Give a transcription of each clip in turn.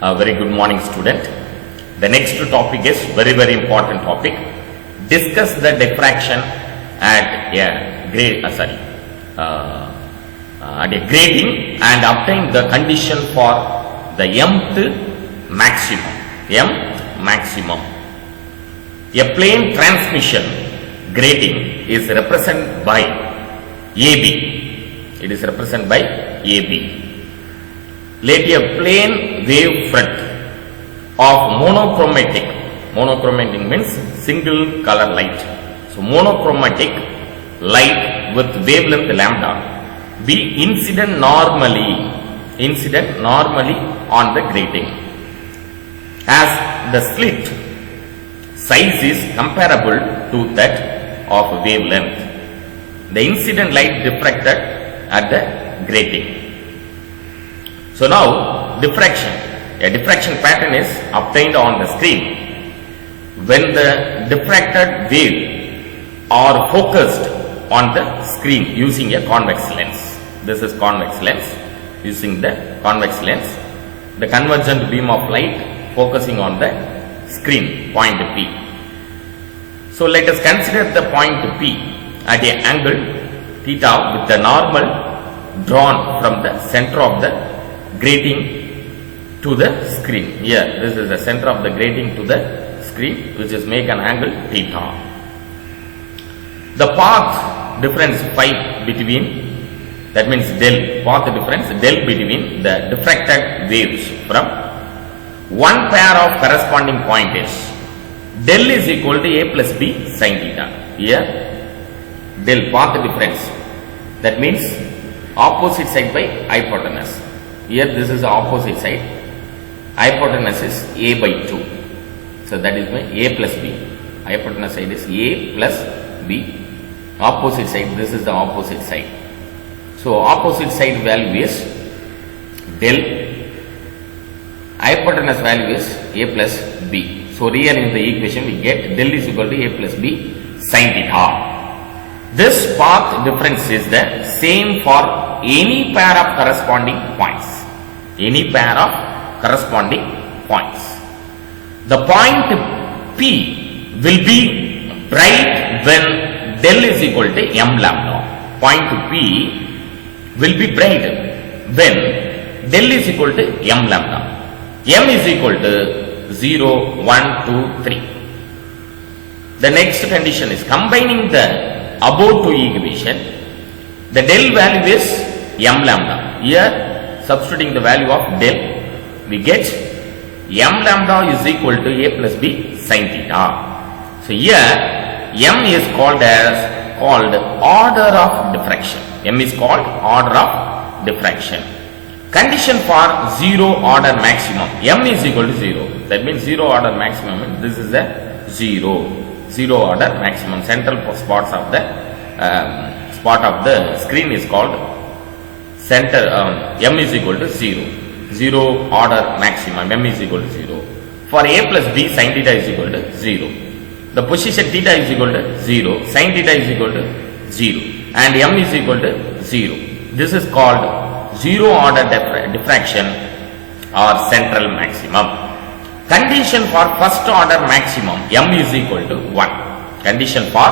Very good morning, student. The next topic is very important topic. Discuss the diffraction at a grating and obtain the condition for the mth maximum. A plane transmission grating is represented by AB. It is represented by AB. Let a plane wave front of monochromatic means single color light. So monochromatic light with wavelength lambda be incident normally on the grating, as the slit size is comparable to that of wavelength. The incident light diffracted at the grating. So now diffraction. A diffraction pattern is obtained on the screen when the diffracted wave are focused on the screen using a convex lens. This is convex lens. Using the convex lens, the convergent beam of light focusing on the screen point P. So let us consider the point P at a angle theta with the normal drawn from the center of the grating to the screen. Here, this is the center of the grating to the screen, which is make an angle theta. The path difference phi between, that means del, path difference del between the diffracted waves from one pair of corresponding point is del is equal to a plus b sin theta. Here, del path difference, that means opposite side by hypotenuse. Here this is the opposite side. Hypotenuse is a by 2. So that is by a plus b. Hypotenuse side is a plus b. Opposite side, this is the opposite side. So opposite side value is del. Hypotenuse value is a plus b. So rearranging the equation, we get del is equal to a plus b sin theta. This path difference is the same for any pair of corresponding points. Any pair of corresponding points. The point P will be bright when del is equal to m lambda. Point P will be bright when del is equal to m lambda. M is equal to 0, 1, 2, 3. The next condition is combining the above two equation. The del value is m lambda. Here substituting the value of del, we get m lambda is equal to a plus b sin theta. So here m is called order of diffraction. M is called order of diffraction. Condition for zero order maximum. M is equal to 0. That means zero order maximum. This is a zero order maximum. Central spots of the spot of the screen is called center. M is equal to 0. Zero order maximum. M is equal to 0. For a plus b, sin theta is equal to 0. The position theta is equal to 0. Sin theta is equal to 0. And m is equal to 0. This is called zero order diffraction or central maximum. Condition for first order maximum, m is equal to 1. Condition for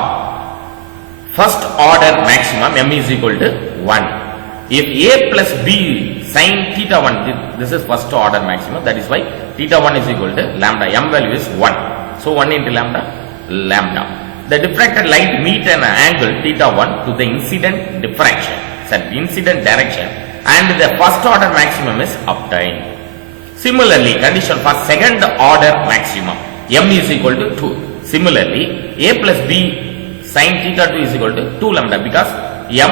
first order maximum, m is equal to 1. If a plus b sin theta 1, this is first order maximum, that is why theta 1 is equal to lambda, m value is 1. So 1 into lambda. The diffracted light meet an angle theta 1 to the incident diffraction, incident direction, and the first order maximum is obtained. Similarly, condition for second order maximum, m is equal to 2. Similarly, a plus b sin theta 2 is equal to 2 lambda, because m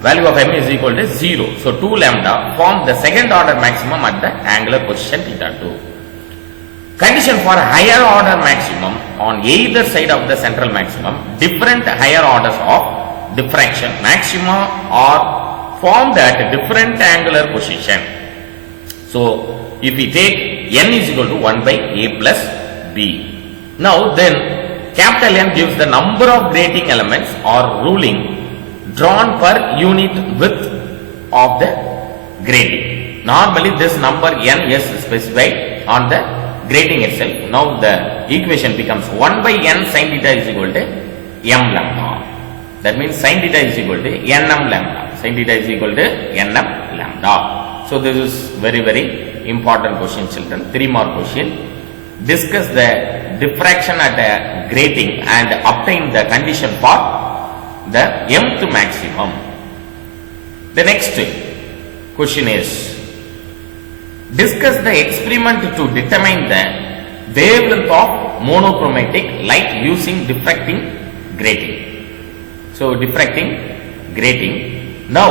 value of m is equal to 0. So 2 lambda form the second order maximum at the angular position theta 2. Condition for higher order maximum on either side of the central maximum, different higher orders of diffraction maxima are formed at different angular position. So if we take n is equal to 1 by a plus b. Now then capital N gives the number of grating elements or ruling drawn per unit width of the grating. Normally this number n is specified on the grating itself. Now the equation becomes 1 by n sin theta is equal to m lambda. That means sin theta is equal to nm lambda. Sin theta is equal to nm lambda. So this is very important question, children. 3 mark question. Discuss the diffraction at a grating and obtain the condition for the mth maximum. The next question is, discuss the experiment to determine the wavelength of monochromatic light using diffracting grating. So diffracting grating. Now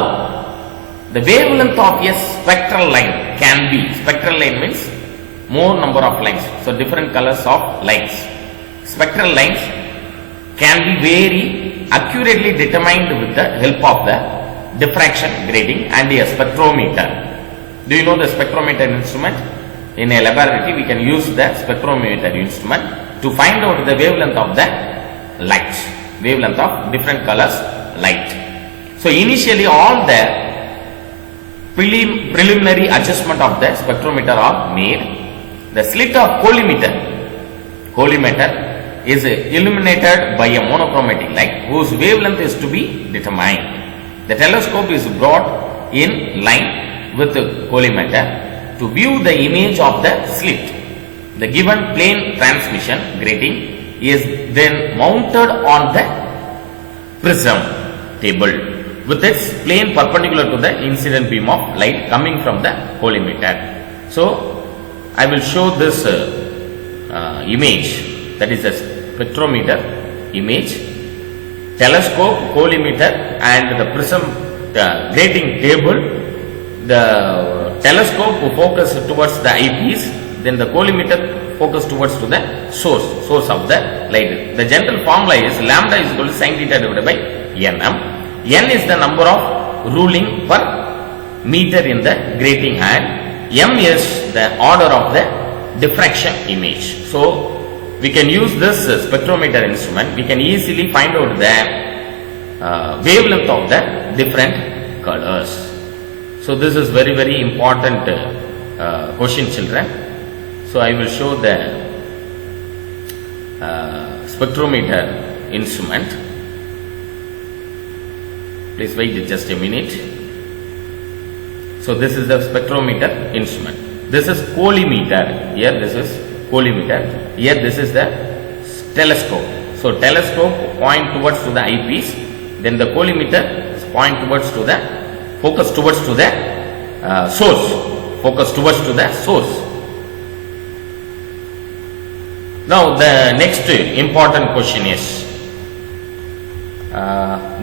the wavelength of a spectral line can be, spectral line means more number of lines, so different colors of lines. Spectral lines can be very accurately determined with the help of the diffraction grating and a spectrometer. Do you know the spectrometer instrument? In a laboratory we can use the spectrometer instrument to find out the wavelength of the light, wavelength of different colors light. So initially all the preliminary adjustment of the spectrometer are made. The slit of collimator is illuminated by a monochromatic light whose wavelength is to be determined. The telescope is brought in line with the collimator to view the image of the slit. The given plane transmission grating is then mounted on the prism table with its plane perpendicular to the incident beam of light coming from the collimator. So I will show this image, that is a spectrometer image, telescope, collimator and the prism grating table. The telescope focus towards the eyepiece, then the collimator focus towards to the source of the light. The general formula is lambda is equal to sin theta divided by nm. N is the number of ruling per meter in the grating and m is the order of the diffraction image. So we can use this spectrometer instrument. We can easily find out the wavelength of the different colors. So this is very important question, children. So I will show the spectrometer instrument. Please wait just a minute. So this is the spectrometer instrument. This is collimator. Here this is collimator. Here this is the telescope. So telescope point towards to the eyepiece. Then the collimator point towards to the focus towards to the source. Focus towards to the source. Now the next important question is,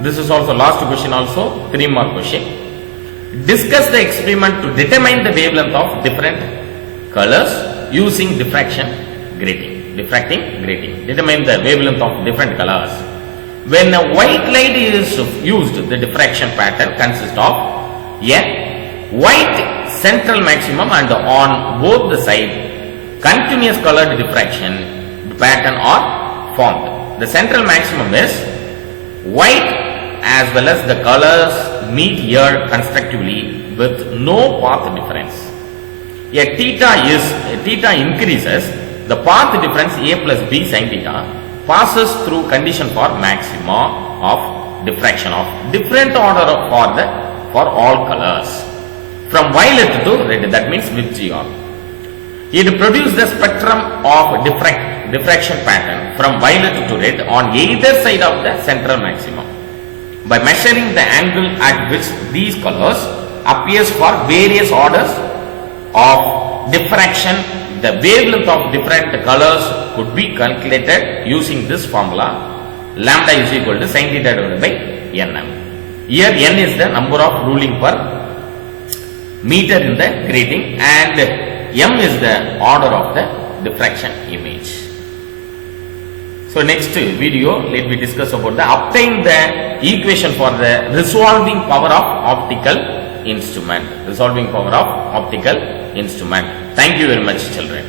this is also last question, also 3 mark question. Discuss the experiment to determine the wavelength of different colors using diffraction grating. Diffracting grating. Determine the wavelength of different colors. When a white light is used, the diffraction pattern consists of a white central maximum and on both the side continuous colored diffraction pattern are formed. The central maximum is white as well as the colors meet here constructively with no path difference. A theta increases, the path difference a plus b sin theta passes through condition for maxima of diffraction of different order for all colors from violet to red, that means with GR. It produces the spectrum of diffraction pattern from violet to red on either side of the central maximum. By measuring the angle at which these colors appears for various orders of diffraction, the wavelength of different colors could be calculated using this formula. Lambda is equal to sin theta divided by nm. Here n is the number of ruling per meter in the grating and m is the order of the diffraction image. So next video, let me discuss about the obtain the equation for the resolving power of optical instrument. Resolving power of optical instrument. Thank you very much, children.